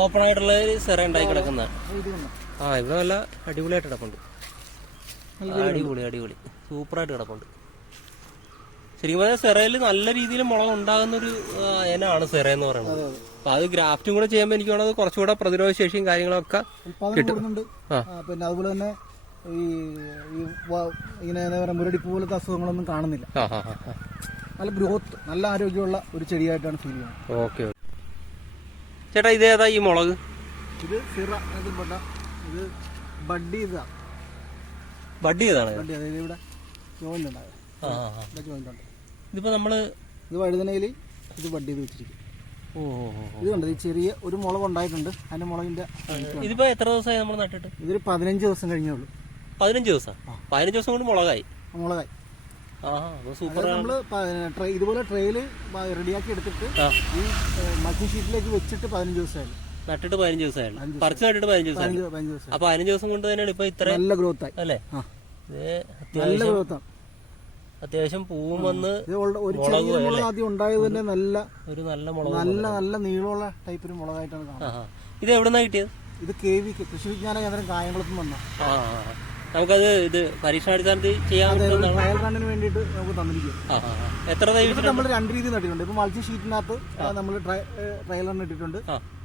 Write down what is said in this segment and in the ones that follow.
Open ആയിട്ടുള്ള സെറ ഉണ്ടായി കിടക്കുന്ന. ആ ഇവിടെ നല്ല അടിപൊളിയായിട്ട് കിടപ്പുണ്ട്. അടിപൊളി സൂപ്പറായിട്ട് കിടപ്പുണ്ട്. ശരിക്കും പറഞ്ഞാൽ സെറയിൽ നല്ല രീതിയിൽ മുളക് ഉണ്ടാകുന്ന ഒരു ഇനമാണ് സെറ എന്ന് പറയുന്നത്. അപ്പൊ അത് ഗ്രാഫ്റ്റും കൂടെ ചെയ്യുമ്പോൾ എനിക്ക് തോന്നുന്നത് കുറച്ചുകൂടെ പ്രതിരോധ ശേഷിയും കാര്യങ്ങളൊക്കെ കിട്ടും. പിന്നെ അതുപോലെ തന്നെ ഇങ്ങനെ എന്താ പറയുക, മുരടിപ്പ് പോലത്തെ അസുഖങ്ങളൊന്നും കാണുന്നില്ല. നല്ല ഗ്രോത്ത്, നല്ല ആരോഗ്യമുള്ള ഒരു ചെടിയായിട്ടാണ് ഫീൽ ചെയ്യുന്നത്. ഓക്കെ ചേട്ടാ, ഇതേതാ ഈ മുളക്? ഇത് സിറ, ഇത് ബഡ് ചെയ്തതാണ്. ബഡ് ചെയ്താണ്. ഇവിടെ ജോയിന്റ് ഉണ്ടായത്. ഇതിപ്പോ നമ്മള് ഇത് വഴുതനയിൽ ഇത് ബഡ് ചെയ്ത് വെച്ചിരിക്കും. ഇത് കണ്ടത് ഈ ചെറിയ ഒരു മുളക് ഉണ്ടായിട്ടുണ്ട്. അതിന്റെ മുളകിന്റെ ഇതിപ്പോ എത്ര ദിവസമായി നമ്മൾ നട്ടിട്ട്? ഇതൊരു 15 ദിവസം കഴിഞ്ഞേ ഉള്ളൂ. 15 ദിവസം? 15 ദിവസം കൊണ്ട് മുളകായി. സൂപ്പർ. നമ്മള് ഇതുപോലെ ട്രെയില് റെഡിയാക്കി എടുത്തിട്ട് ഈ മൾച്ചിങ് ഷീറ്റിലേക്ക് വെച്ചിട്ട് 15 ദിവസമായിരുന്നു. നട്ടിട്ട് 15 ദിവസമായിരുന്നു. പറിച്ച് നട്ടിട്ട് 15 ദിവസം. അപ്പൊ 15 ദിവസം കൊണ്ട് തന്നെയാണ് ഇപ്പൊ ഇത്ര നല്ല ഗ്രോത്ത് ആയി അല്ലേ? നല്ല ഗ്രോത്താണ്. അത്യാവശ്യം പൂവും വന്ന് ഒരു ചെറിയ മുളക് ആദ്യം ഉണ്ടായത് തന്നെ നല്ല മുളക്, നല്ല നീളമുള്ള ടൈപ്പ് ഒരു മുളകായിട്ടാണ് കാണുന്നത്. ഇത് എവിടെന്നാ കിട്ടിയത്? ഇത് KV കൃഷി വിജ്ഞാന കേന്ദ്രം കായംകുളത്തും വന്ന. നമുക്കത് ഇത് പരീക്ഷണാടിസ്ഥാനത്തിൽ ചെയ്യാൻ ട്രയൽ റണ്ണിന് വേണ്ടിയിട്ട് നമുക്ക് തന്നിരിക്കും. എത്ര തൈ നമ്മൾ 2 രീതി നട്ടിട്ടുണ്ട്. ഇപ്പൊ മൾച്ചിങ് ഷീറ്റിനകത്ത് നമ്മൾ ട്രയൽ റൺ ഇട്ടിട്ടുണ്ട്.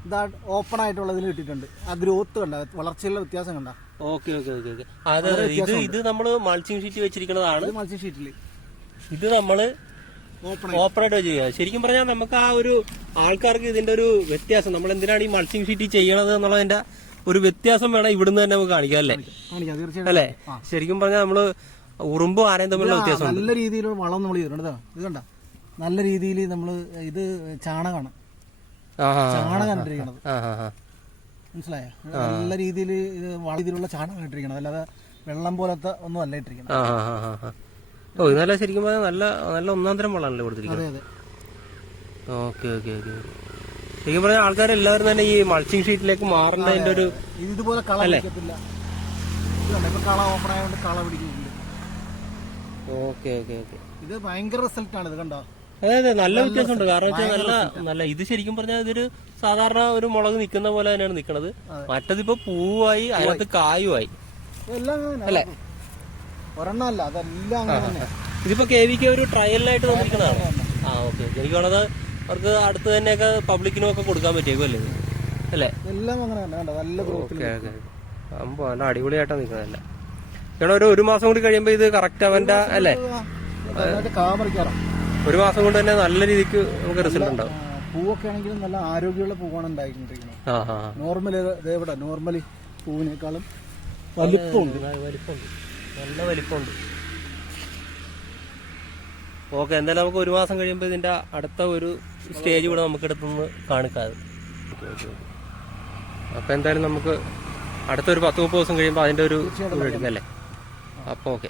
ഇതാ ഓപ്പൺ ആയിട്ടുള്ളതിൽ ഇട്ടിട്ടുണ്ട്. ആ ഗ്രോത്ത് കണ്ട, വളർച്ചയുള്ള വ്യത്യാസം കണ്ട. ഓക്കെ. ഇത് നമ്മള് മൾച്ചിങ് ഷീറ്റ് വെച്ചിരിക്കുന്നതാണ്. മൾച്ചിങ് ഷീറ്റിൽ ഇത് നമ്മള് ഓപ്പണായിട്ട് ചെയ്യുക. ശരിക്കും പറഞ്ഞാൽ നമുക്ക് ആ ഒരു ആൾക്കാർക്ക് ഇതിന്റെ ഒരു വ്യത്യാസം, നമ്മൾ എന്തിനാണ് ഈ മൾച്ചിങ് ഷീറ്റ് ചെയ്യണത് എന്നുള്ളതിന്റെ ഒരു വ്യത്യാസം വേണം ഇവിടുന്ന് തന്നെ നമുക്ക് കാണിക്കാം അല്ലേ? ശരിക്കും പറഞ്ഞാൽ നമ്മള് ഉറുമ്പും ആനയും തമ്മിലുള്ള വ്യത്യാസം നല്ല രീതിയിലുള്ള വളം നമ്മൾ ചെയ്തിട്ടുണ്ട്. ഇത് കണ്ട, നല്ല രീതിയിൽ നമ്മള് ഇത് ചാണകമാണ് ഇട്ടിരിക്കണത്. മനസ്സിലായോ? നല്ല രീതിയിൽ ഇത് രീതിയിലുള്ള ചാണകം ഇട്ടിരിക്കണം, അല്ലാതെ വെള്ളം പോലത്തെ ഒന്നും അല്ല ഇട്ടിരിക്കണം. നല്ല ശരിക്കും പറഞ്ഞാൽ നല്ല ഒന്നാം തരം വളമാണല്ലോ കൊടുത്തിരിക്കുന്നത്. ഓക്കെ. ശരിക്കും പറഞ്ഞാൽ ആൾക്കാരെല്ലാവരും തന്നെ ഈ മൾച്ചിങ് ഷീറ്റിലേക്ക് മാറേണ്ടതിന്റെ ഒരു ഇതുപോലെ കള പിടിക്കത്തില്ല. കള ഓപ്പൺ ആയതുകൊണ്ട് കള പിടിക്കുന്നുണ്ട്. ഓക്കെ. ഇത് ഭയങ്കര റിസൾട്ട് ആണ്. ഇത് കണ്ടോ? അതെ, നല്ല വ്യത്യാസമുണ്ട്. കാരണം വെച്ചാൽ നല്ല ഇത് ശരിക്കും പറഞ്ഞാൽ ഇതൊരു സാധാരണ ഒരു മുളക് നിൽക്കുന്ന പോലെ തന്നെയാണ് നിൽക്കുന്നത്. മറ്റതിപ്പോ പൂവായി, അതിനകത്ത് കായുമായി അല്ലേ? ഒരെണ്ണമല്ല, അതെല്ലാം അങ്ങനെ തന്നെ. ഇതിപ്പോ KVK ഒരു ട്രയലിനായിട്ട് വന്നിരിക്കുന്നതാണ്. ഓക്കെ. എനിക്ക് വേണത് അവർക്ക് അടുത്ത് തന്നെയൊക്കെ പബ്ലിക്കിനും ഒക്കെ കൊടുക്കാൻ പറ്റിയേക്കുമല്ലേ അല്ലേ? എല്ലാം അങ്ങനെ നല്ല നല്ല അടിപൊളിയായിട്ടാണ് നിൽക്കുന്നതല്ല. കാരണം ഒരു മാസം കൂടി കഴിയുമ്പോ ഇത് കറക്റ്റ് അവന്റെ അല്ലേ? ഒരു മാസം കൊണ്ട് തന്നെ നല്ല രീതിക്ക് നമുക്ക് റിസൾട്ട് ഉണ്ടാവും. പൂവൊക്കെ ആണെങ്കിലും നല്ല ആരോഗ്യമുള്ള പൂവാണ് ഉണ്ടായിക്കൊണ്ടിരിക്കുന്നത്. നോർമലി പൂവിനേക്കാളും വലിപ്പമുണ്ട്. നല്ല വലിപ്പമുണ്ട്. ഓക്കെ, എന്തായാലും നമുക്ക് ഒരു മാസം കഴിയുമ്പോൾ ഇതിന്റെ അടുത്ത ഒരു സ്റ്റേജ് കൂടെ നമുക്ക് എടുത്തുനിന്ന് കാണിക്കാതെ. അപ്പൊ എന്തായാലും നമുക്ക് അടുത്തൊരു 10-30 ദിവസം കഴിയുമ്പോൾ അതിന്റെ ഒരു എടുക്കല്ലേ? അപ്പൊ ഓക്കെ.